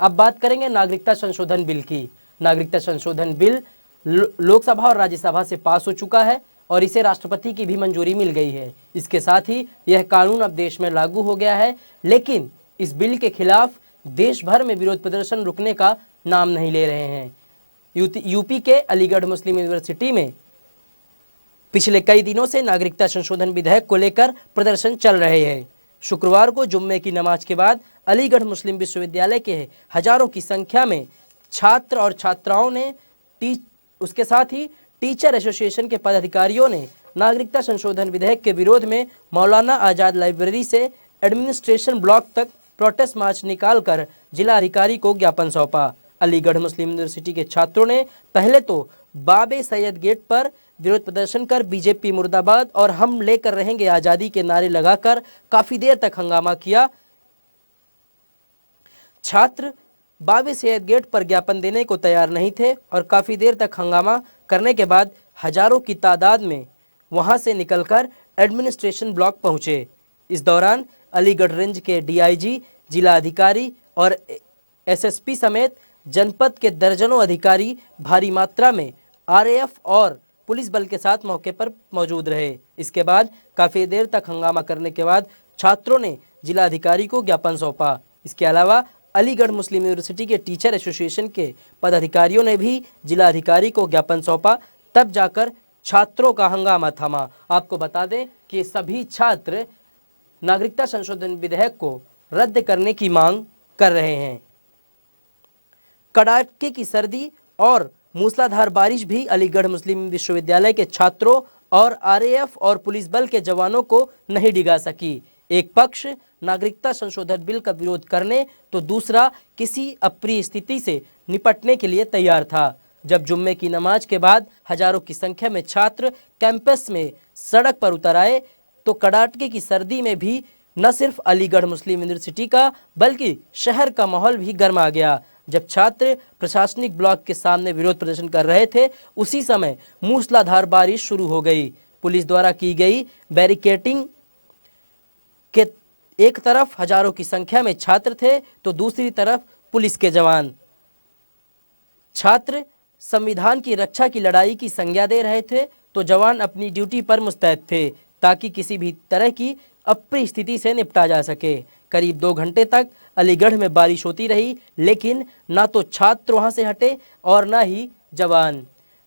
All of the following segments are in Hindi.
अब बात करेंगे नागरिकता संशोधन बिल की। नागरिकता संशोधन बिल लोकसभा और राज्यसभा से पास हो चुका है और इसे राष्ट्रपति की भी मंजूरी मिल गई है। इसके साथ ही यह कानून अब देश में लागू हो गया है, लेकिन इस बिल के खिलाफ देश भर में विरोध प्रदर्शन रुकने का नाम नहीं ले रहे हैं। यूपी के अलीगढ़ मुस्लिम यूनिवर्सिटी में पिछले कई दिनों से नागरिकता संशोधन विधेयक को लेकर प्रदर्शन चल रहे हैं। शुक्रवार को जुम्मे की नमाज के बाद अलीगढ़ मुस्लिम विश्वविद्यालय के हजारों की संख्या में छात्र और छात्राओं ने उसके साथ ही टीचर एसोसिएशन के पदाधिकारियों ने नागरिकता संशोधन विधेयक के विरोध में मौलाना आज़ाद लाइब्रेरी से एडमिनिस्ट्रेशन ब्लॉक तक प्रोटेस्ट मार्च निकालकर जिला अधिकारी को ज्ञापन सौंपा। अलीगढ़ मुस्लिम यूनिवर्सिटी के छात्रों ने पहले तो बाबे सैयद गेट पर विरोध प्रदर्शन कर बीजेपी मुर्दाबाद और हम लेकर रहेंगे आज़ादी के नारे लगाकर काफ़ी देर तक हंगामा किया। छात्र बाबे सैयद गेट पर ज्ञापन देने को तैयार नहीं थे और काफ़ी देर तक हंगामा करने के बाद हजारों की तादाद में वहां से निकलकर एडमिनिस्ट्रेशन ब्लॉक पहुंचे। इस दौरान अलीगढ़ रेंज के डीआईजी, जिला अधिकारी और एसएसपी समेत जनपद के दर्जनों अधिकारी भारी मात्रा में आरएएफ और पुलिस बल के साथ मौके पर मौजूद रहे। इसके बाद काफ़ी देर तक हंगामा करने के बाद छात्रों ने जिला अधिकारी को ज्ञापन सौंपा। इसके अलावा अलीगढ़ मुस्लिम यूनिवर्सिटी के टीचर एसोसिएशन के पदाधिकारियों ने भी जिला अधिकारी को ज्ञापन सौंपा, तब जाकर छात्रों का हंगामा थमा। आपको बता दें कि सभी छात्र नागरिकता संशोधन विधेयक को रद्द करने की मांग कर रहे हैं। कड़ाके की सर्दी और मूसलाधार बारिश भी अलीगढ़ मुस्लिम विश्वविद्यालय के छात्रों और आरएएफ और पुलिस बल के जवानों को नहीं डिगा सकी। एक पक्ष नागरिकता संशोधन बिल का विरोध करने तो दूसरा किसी अप्रिय स्थिति से निपटने के लिए तैयार था। जब जुम्मे की नमाज के बाद हजारों की संख्या में छात्र कैंपस में सड़क पर उतर आए तो कड़ाके की सर्दी में भी न सिर्फ अलीगढ़ मुस्लिम यूनिवर्सिटी का बल्कि शहर का माहौल भी गर्मा गया। जब छात्र प्रशासनिक ब्लॉक के सामने विरोध प्रदर्शन कर रहे थे, उसी समय मूसलाधार बारिश शुरू हो गई। पुलिस द्वारा की गई बैरिकेडिंग के एक तरफ हजारों की संख्या में छात्र थे तो दूसरी तरफ पुलिस के जवान। छात्र संविधान की रक्षा की लड़ाई की संज्ञा दे रहे थे तो जवान अपनी ड्यूटी पर मुस्तैद थे ताकि किसी भी तरह की अप्रिय स्थिति से निपटा जा सके। करीब 2 घंटे तक अलीगढ़ में बारिश होती रही, लेकिन ना तो छात्र वहां से हटे और ना ही जवान।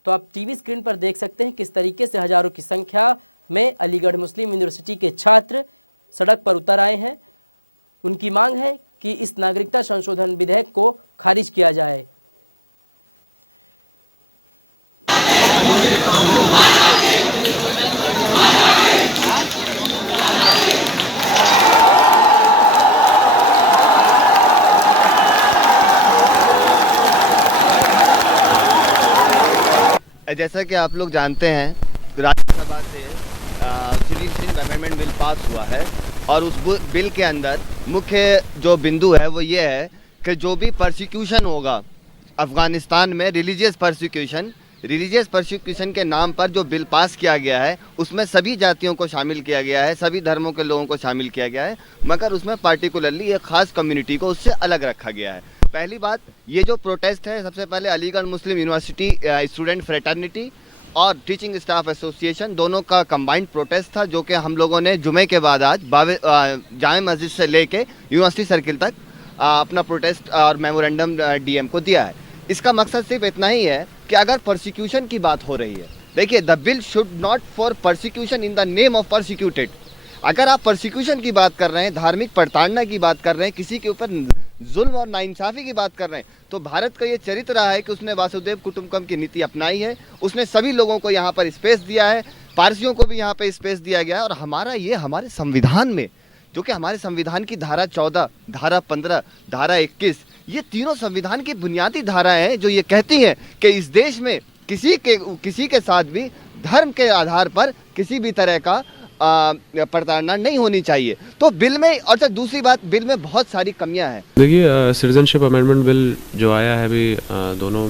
तो आप टीवी स्क्रीन पर देख सकते हैं किस तरीके से हजारों की संख्या में अलीगढ़ मुस्लिम यूनिवर्सिटी के छात्र सड़क पर उतर आए हैं। उनकी मांग है कि इस नागरिकता संशोधन विधेयक को खारिज किया जाए। जैसा कि आप लोग जानते हैं, राज्यसभा से सिटीजनशिप अमेंडमेंट बिल पास हुआ है और उस बिल के अंदर मुख्य जो बिंदु है वो ये है कि जो भी परसिक्यूशन होगा अफ़गानिस्तान में, रिलीजियस परसिक्यूशन के नाम पर जो बिल पास किया गया है उसमें सभी जातियों को शामिल किया गया है, सभी धर्मों के लोगों को शामिल किया गया है, मगर उसमें पार्टिकुलरली एक ख़ास कम्युनिटी को उससे अलग रखा गया है। पहली बात, ये जो प्रोटेस्ट है सबसे पहले अलीगढ़ मुस्लिम यूनिवर्सिटी स्टूडेंट फ्रेटर्निटी और टीचिंग स्टाफ एसोसिएशन दोनों का कंबाइंड प्रोटेस्ट था, जो कि हम लोगों ने जुमे के बाद आज जामे मस्जिद से लेके यूनिवर्सिटी सर्किल तक अपना प्रोटेस्ट और मेमोरेंडम डीएम को दिया है। इसका मकसद सिर्फ इतना ही है कि अगर परसिक्यूशन की बात हो रही है, देखिए, the bill should not for persecution in the name of persecuted. अगर आप परसिक्यूशन की बात कर रहे हैं, धार्मिक प्रताड़ना की बात कर रहे हैं, किसी के ऊपर जुल्म और नाइंसाफ़ी की बात कर रहे हैं, तो भारत का ये चरित्र रहा है कि उसने वासुदेव कुटुंबकम की नीति अपनाई है। उसने सभी लोगों को यहाँ पर स्पेस दिया है, पारसियों को भी यहाँ पर स्पेस दिया गया है। और हमारे संविधान में, जो कि हमारे संविधान की धारा 14, धारा 15, धारा 21, ये तीनों संविधान की बुनियादी धाराएं हैं जो ये कहती हैं कि इस देश में किसी के साथ भी धर्म के आधार पर किसी भी तरह का प्रताड़ना नहीं होनी चाहिए। तो बिल में, और दूसरी बात, बिल में बहुत सारी कमियां हैं। देखिए, सिटीजनशिप अमेंडमेंट बिल जो आया है अभी दोनों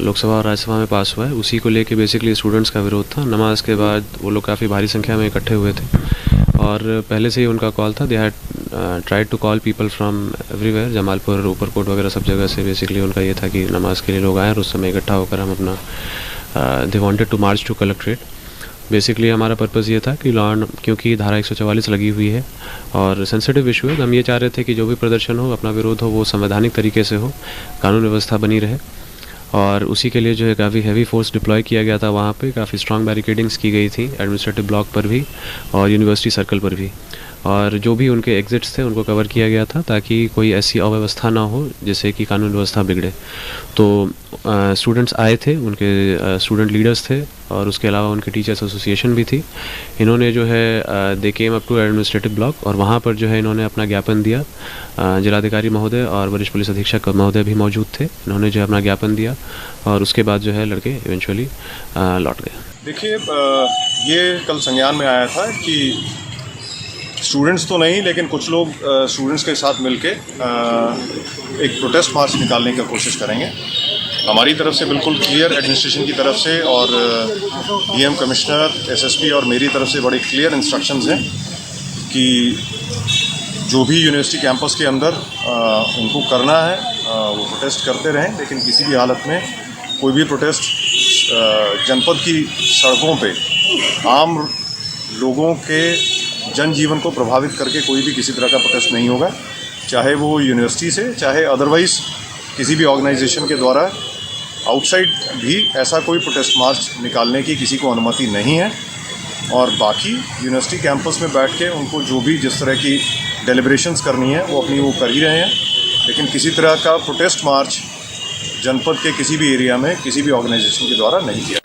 लोकसभा और राज्यसभा में पास हुआ है, उसी को लेके बेसिकली स्टूडेंट्स का विरोध था। नमाज के बाद वो लोग काफ़ी भारी संख्या में इकट्ठे हुए थे और पहले से ही उनका कॉल था, they had tried to call people from everywhere, Jamalpur, Uparkot वगैरह सब जगह से बेसिकली उनका ये था कि नमाज के लिए लोग आए और उस समय इकट्ठा होकर हम अपना they wanted to march to collectorate. Basically हमारा पर्पज़ ये था कि क्योंकि धारा 144 लगी हुई है और सेंसिटिव इशू है, हम ये चाह रहे थे कि जो भी प्रदर्शन हो, अपना विरोध हो, वो संवैधानिक तरीके से हो, कानून व्यवस्था बनी रहे। और उसी के लिए जो है काफ़ी हैवी फोर्स डिप्लॉय किया गया था वहाँ पे, काफ़ी स्ट्रॉन्ग बैरिकेडिंग्स की गई थी एडमिनिस्ट्रेटिव ब्लॉक पर भी और यूनिवर्सिटी सर्कल पर भी, और जो भी उनके एग्जिट्स थे उनको कवर किया गया था ताकि कोई ऐसी अव्यवस्था ना हो जिससे कि कानून व्यवस्था बिगड़े। तो स्टूडेंट्स आए थे, उनके स्टूडेंट लीडर्स थे और उसके अलावा उनके टीचर्स एसोसिएशन भी थी। इन्होंने जो है they came up to administrative block और वहाँ पर जो है इन्होंने अपना ज्ञापन दिया। जिलाधिकारी महोदय और वरिष्ठ पुलिस अधीक्षक महोदय भी मौजूद थे। इन्होंने जो है अपना ज्ञापन दिया और उसके बाद जो है लड़के इवेंचुअली लौट गए। देखिए, ये कल संज्ञान में आया था कि स्टूडेंट्स तो नहीं लेकिन कुछ लोग स्टूडेंट्स के साथ मिलके एक प्रोटेस्ट मार्च निकालने की कोशिश करेंगे। हमारी तरफ से बिल्कुल क्लियर, एडमिनिस्ट्रेशन की तरफ से और डीएम कमिश्नर, एसएसपी और मेरी तरफ से बड़े क्लियर इंस्ट्रक्शंस हैं कि जो भी यूनिवर्सिटी कैंपस के अंदर उनको करना है वो प्रोटेस्ट करते रहें, लेकिन किसी भी हालत में कोई भी प्रोटेस्ट जनपद की सड़कों पे आम लोगों के जनजीवन को प्रभावित करके कोई भी किसी तरह का प्रोटेस्ट नहीं होगा, चाहे वो यूनिवर्सिटी से, चाहे अदरवाइज़ किसी भी ऑर्गेनाइजेशन के द्वारा आउटसाइड भी ऐसा कोई प्रोटेस्ट मार्च निकालने की किसी को अनुमति नहीं है। और बाकी यूनिवर्सिटी कैंपस में बैठ के उनको जो भी जिस तरह की डेलिब्रेशंस करनी है वो अपनी वो कर ही रहे हैं, लेकिन किसी तरह का प्रोटेस्ट मार्च जनपद के किसी भी एरिया में किसी भी ऑर्गेनाइजेशन के द्वारा नहीं किया।